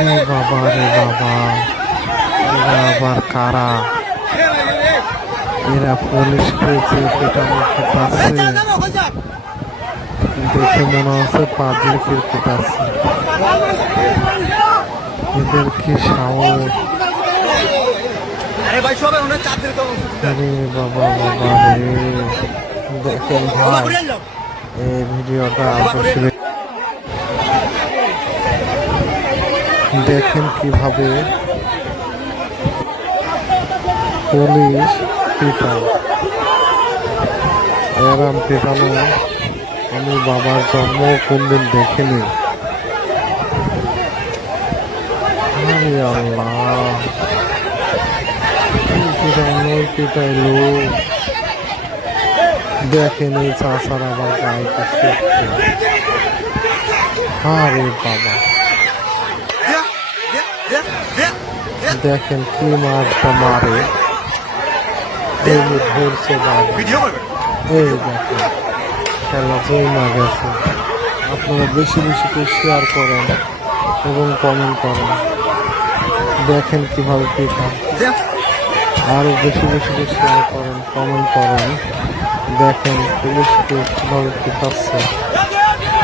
রে বাবা রে বাবা, এরা আবার কারা? এরা পুলিশকে যে পেটানো পেটাচ্ছে, দেখে মনে হচ্ছে পাবলিকের পেটাচ্ছে। এদের কি সাহস! আরে বাবা বাবা রে, দেখেন ভাই এই ভিডিওটা অবশ্যই দেখেন কিভাবে পুলিশ পিটায়। এরাম পেটানো আমি বাবার জন্ম কোনদিন দেখিনি। আরে আল্লাহ, পিটাইলো। দেখেন এই চাষার আবার গায়ে করছে। আরে বাবা, দেখেন কি মারটা মারে, এই ধরছে বাবা। এই দেখেন খেলা জমা গেছে। আপনারা বেশি বেশি করে শেয়ার করেন এবং কমেন্ট করেন। দেখেন কিভাবে পিটান, আরো বেশি বেশি করে শেয়ার করেন, কমেন্ট করেন। দেখেন পুলিশকে কিভাবে পিটাচ্ছে।